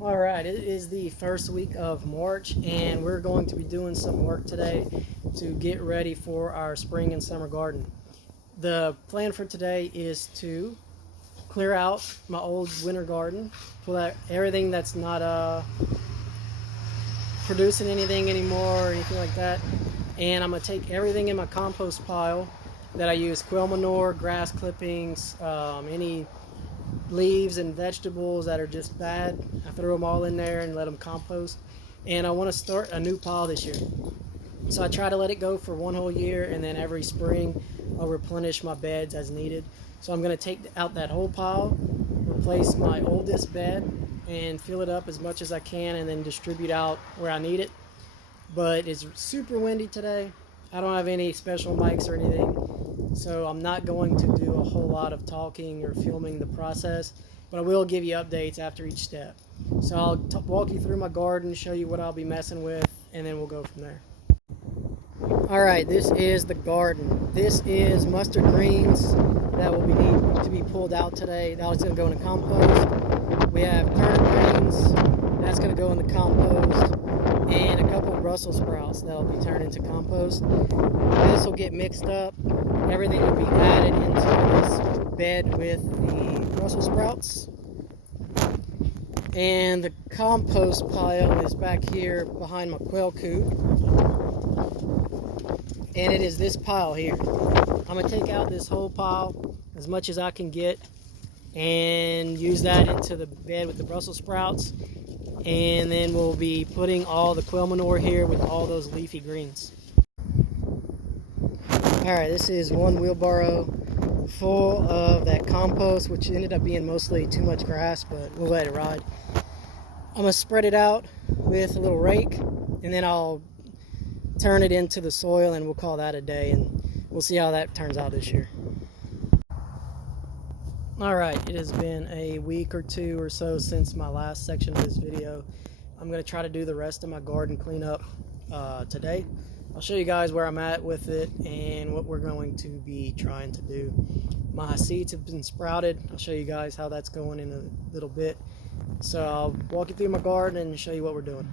All right, it is the first week of March, and we're going to be doing some work today to get ready for our spring and summer garden. The plan for today is to clear out my old winter garden, pull out everything that's not producing anything anymore or anything like that, and I'm going to take everything in my compost pile that I use: quail manure, grass clippings, any leaves and vegetables that are just bad. I throw them all in there and let them compost. And I want to start a new pile this year. So I try to let it go for one whole year, and then every spring I'll replenish my beds as needed. So I'm going to take out that whole pile, replace my oldest bed, and fill it up as much as I can, and then distribute out where I need it. But it's super windy today. I don't have any special mics or anything, so I'm not going to do a whole lot of talking or filming the process, but I will give you updates after each step. So I'll walk you through my garden, show you what I'll be messing with, and then we'll go from there. All right, this is the garden. This is mustard greens that will need to be pulled out today. Now it's going to go in the compost. We have turnip greens. That's going to go in the compost. And a couple of Brussels sprouts that'll be turned into compost. This will get mixed up. Everything will be added into this bed with the Brussels sprouts. And the compost pile is back here behind my quail coop. And it is this pile here. I'm going to take out this whole pile as much as I can get and use that into the bed with the Brussels sprouts. And then we'll be putting all the quail manure here with all those leafy greens. Alright, this is one wheelbarrow full of that compost, which ended up being mostly too much grass, but we'll let it ride. I'm going to spread it out with a little rake, and then I'll turn it into the soil, and we'll call that a day, and we'll see how that turns out this year. Alright, it has been a week or two or so since my last section of this video. I'm going to try to do the rest of my garden cleanup today. I'll show you guys where I'm at with it and what we're going to be trying to do. My seeds have been sprouted. I'll show you guys how that's going in a little bit. So I'll walk you through my garden and show you what we're doing.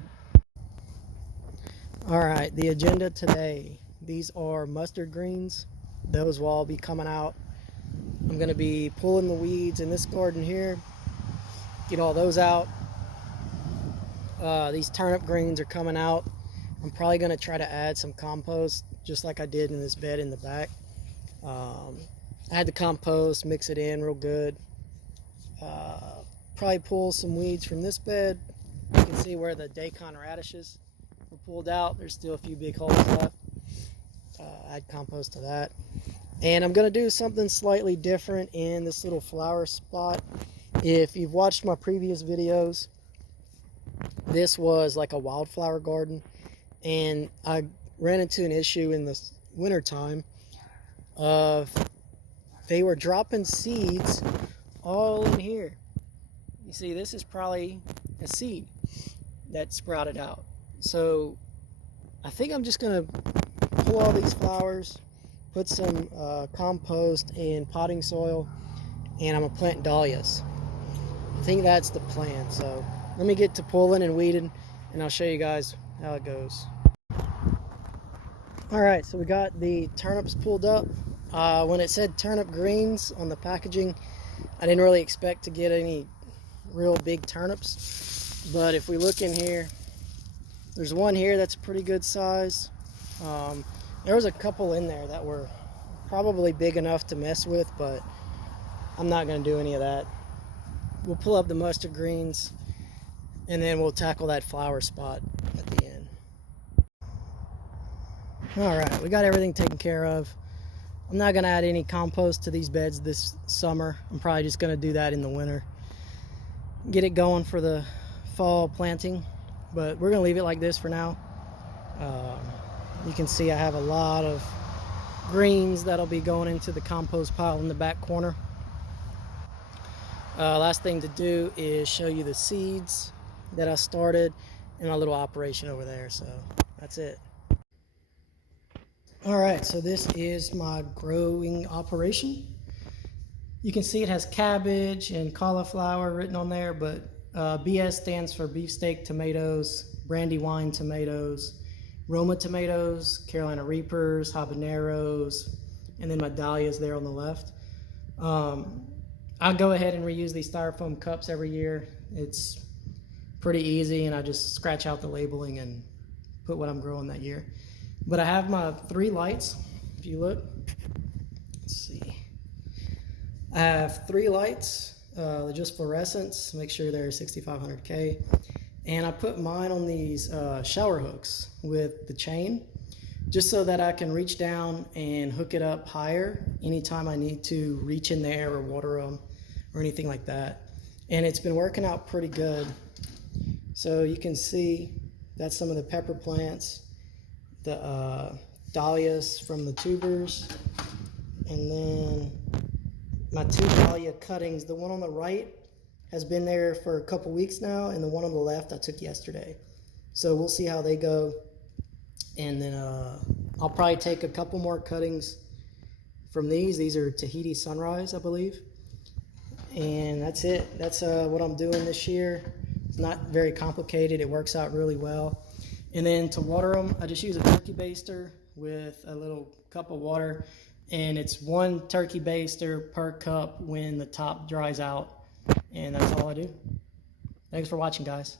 Alright, the agenda today. These are mustard greens. Those will all be coming out. I'm going to be pulling the weeds in this garden here, get all those out. These turnip greens are coming out. I'm probably going to try to add some compost, just like I did in this bed in the back. Add the compost, mix it in real good. Probably pull some weeds from this bed. You can see where the daikon radishes were pulled out. There's still a few big holes left. Add compost to that. And I'm going to do something slightly different in this little flower spot. If you've watched my previous videos, this was like a wildflower garden. And I ran into an issue in the winter time of they were dropping seeds all in here. You see, this is probably a seed that sprouted out. So I think I'm just going to pull all these flowers, put some compost and potting soil, and I'm going to plant dahlias. I think that's the plan. So let me get to pulling and weeding, and I'll show you guys how it goes. Alright, so we got the turnips pulled up. When it said turnip greens on the packaging, I didn't really expect to get any real big turnips. But if we look in here, there's one here that's a pretty good size. There was a couple in there that were probably big enough to mess with, but I'm not going to do any of that. We'll pull up the mustard greens, and then we'll tackle that flower spot at the end. Alright, we got everything taken care of. I'm not going to add any compost to these beds this summer. I'm probably just going to do that in the winter. Get it going for the fall planting, but we're going to leave it like this for now. You can see I have a lot of greens that'll be going into the compost pile in the back corner. Last thing to do is show you the seeds that I started in my little operation over there. So that's it. Alright, so this is my growing operation. You can see it has cabbage and cauliflower written on there, but BS stands for beefsteak tomatoes, Brandywine tomatoes, Roma tomatoes, Carolina Reapers, habaneros, and then my dahlias there on the left. I go ahead and reuse these styrofoam cups every year. It's pretty easy, and I just scratch out the labeling and put what I'm growing that year. But I have my 3 lights. If you look, let's see. I have 3 lights. They're just fluorescents. Make sure they're 6500K. And I put mine on these shower hooks with the chain, just so that I can reach down and hook it up higher anytime I need to reach in there or water them or anything like that. And it's been working out pretty good. So you can see that's some of the pepper plants, the dahlias from the tubers, and then my 2 dahlia cuttings. The one on the right has been there for a couple weeks now, and the one on the left I took yesterday. So we'll see how they go. And then I'll probably take a couple more cuttings from these. These are Tahiti Sunrise, I believe. And that's it. That's what I'm doing this year. It's not very complicated. It works out really well. And then to water them, I just use a turkey baster with a little cup of water. And it's 1 turkey baster per cup when the top dries out. And that's all I do. Thanks for watching, guys.